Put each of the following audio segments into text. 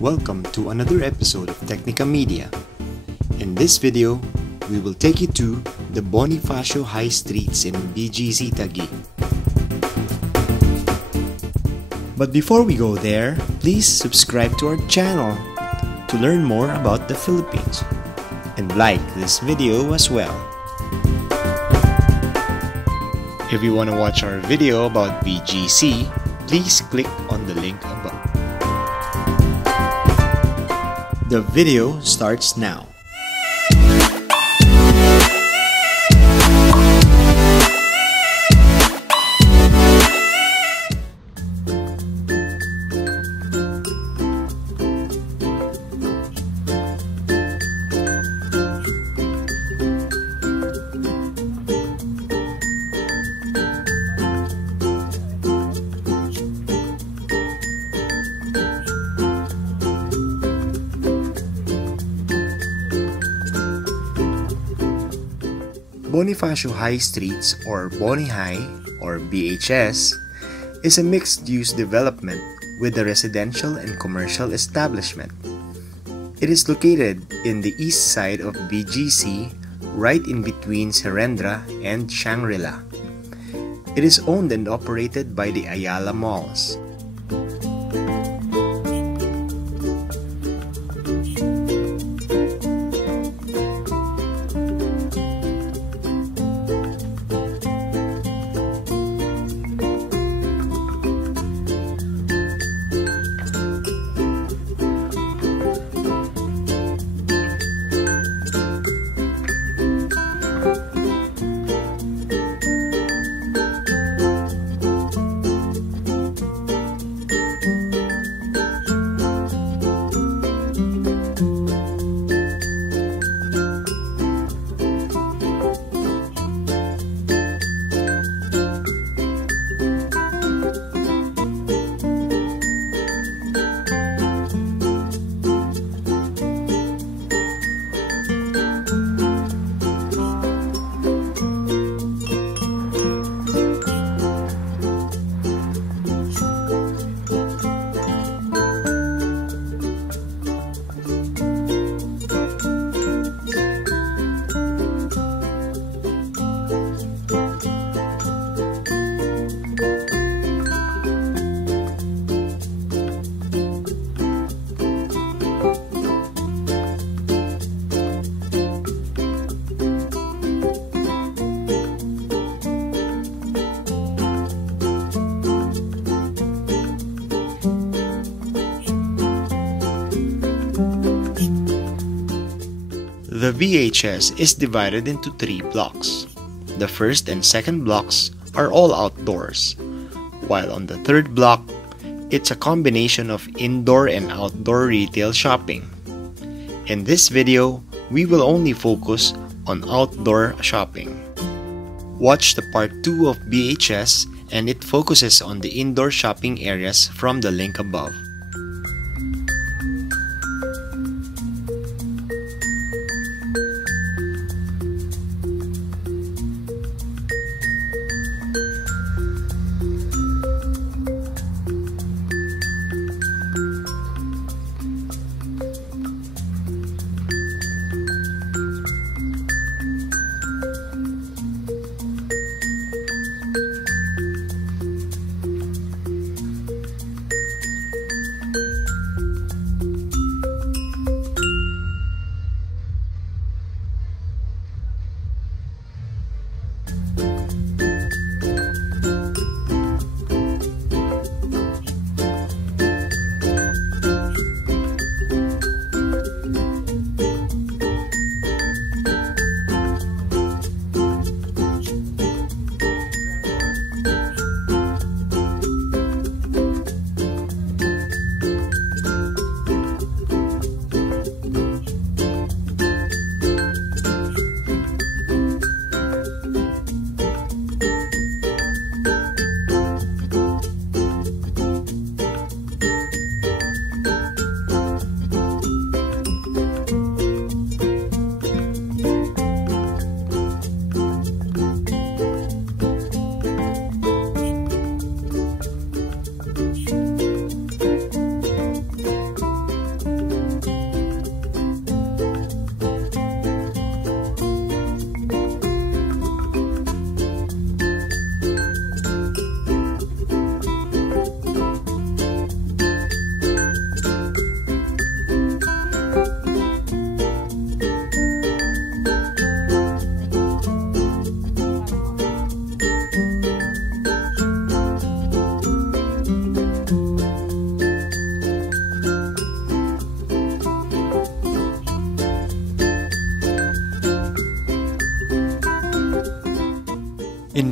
Welcome to another episode of Technica Media. In this video, we will take you to the Bonifacio High Streets in BGC Taguig. But before we go there, please subscribe to our channel to learn more about the Philippines and like this video as well. If you want to watch our video about BGC, please click on the link above. The video starts now. Bonifacio High Streets or Boni High or BHS is a mixed-use development with a residential and commercial establishment. It is located in the east side of BGC, right in between Serendra and Shangri-La. It is owned and operated by the Ayala Malls. The VHS is divided into 3 blocks. The first and second blocks are all outdoors, while on the third block, it's a combination of indoor and outdoor retail shopping. In this video, we will only focus on outdoor shopping. Watch the part 2 of VHS and it focuses on the indoor shopping areas from the link above.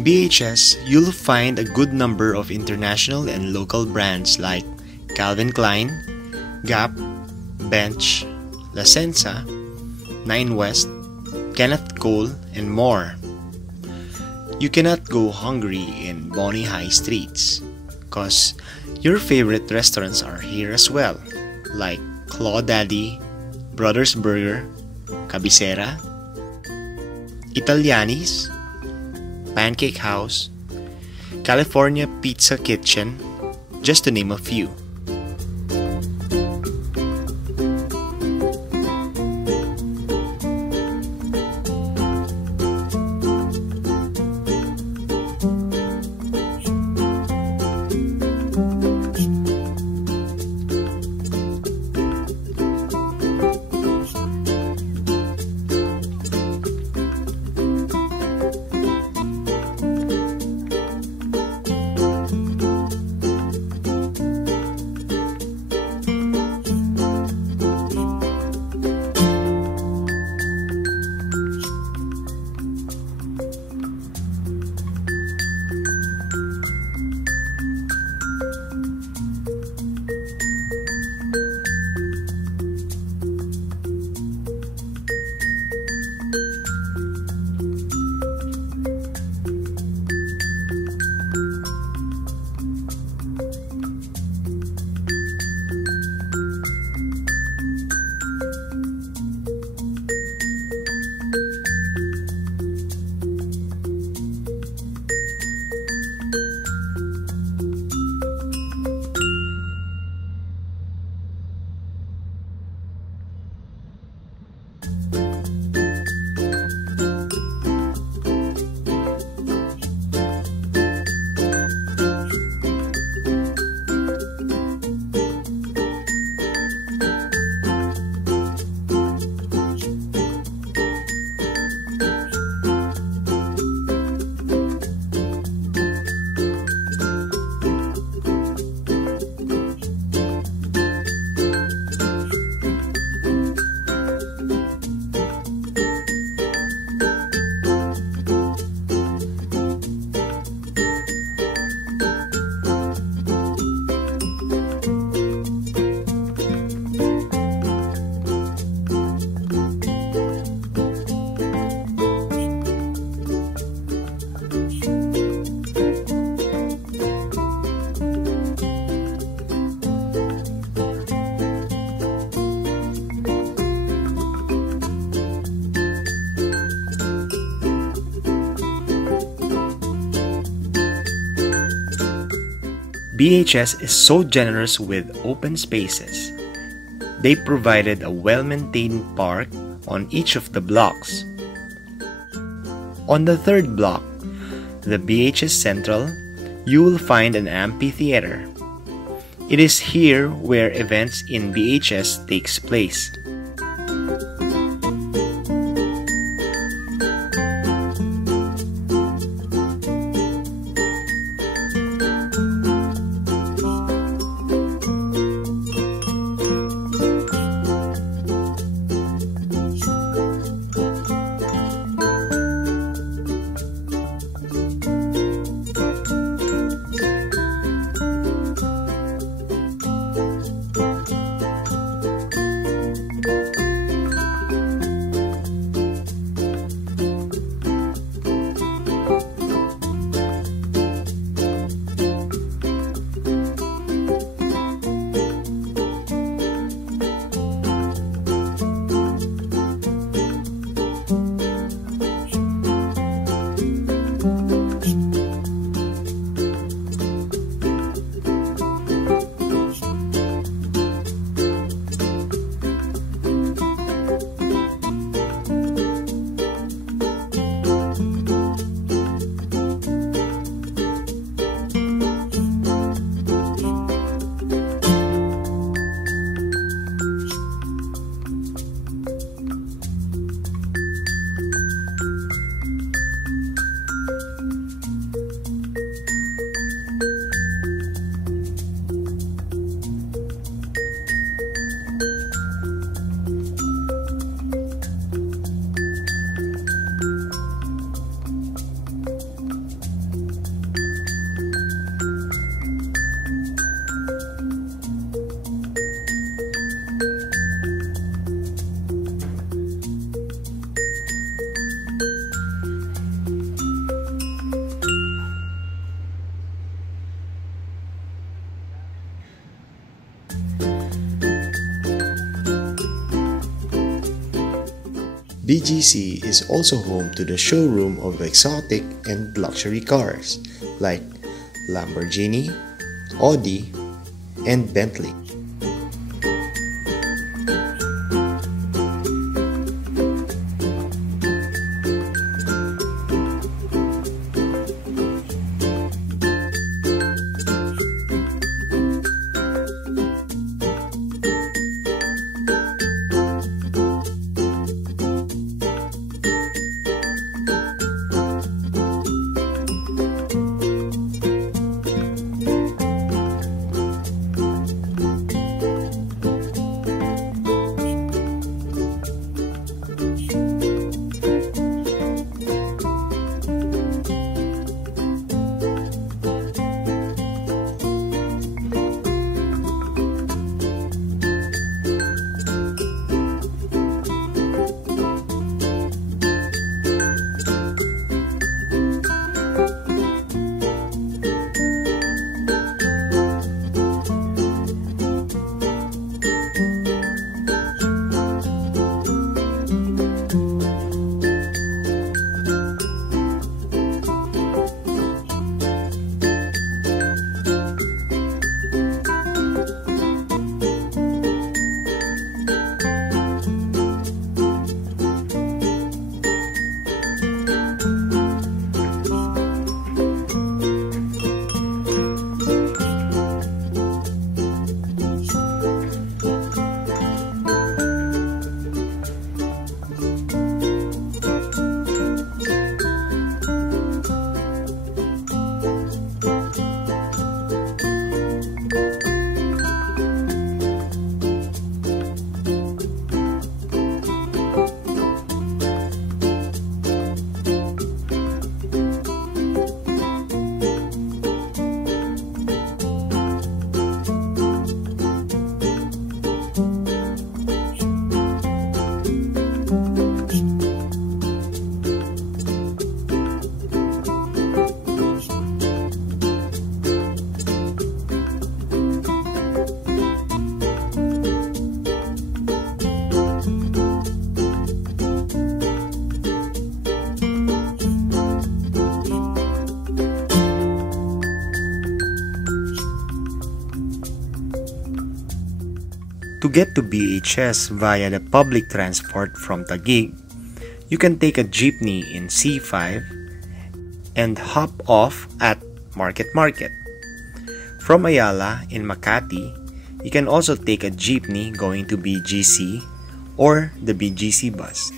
In BHS, you'll find a good number of international and local brands like Calvin Klein, Gap, Bench, La Senza, Nine West, Kenneth Cole, and more. You cannot go hungry in Boni High Streets, cause your favorite restaurants are here as well, like Claw Daddy, Brothers Burger, Cabicera, Italianis, Pancake House, California Pizza Kitchen, just to name a few. BHS is so generous with open spaces. They provided a well-maintained park on each of the blocks. On the third block, the BHS Central, you will find an amphitheater. It is here where events in BHS takes place. BGC is also home to the showroom of exotic and luxury cars like Lamborghini, Audi, and Bentley. To get to BHS via the public transport from Taguig, you can take a jeepney in C5 and hop off at Market. From Ayala in Makati, you can also take a jeepney going to BGC or the BGC bus.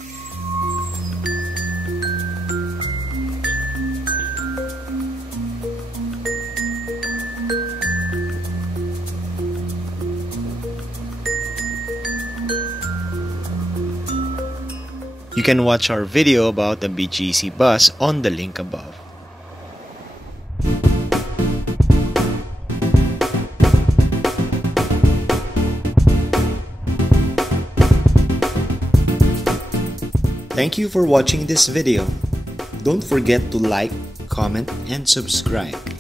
You can watch our video about the BGC bus on the link above. Thank you for watching this video. Don't forget to like, comment, and subscribe.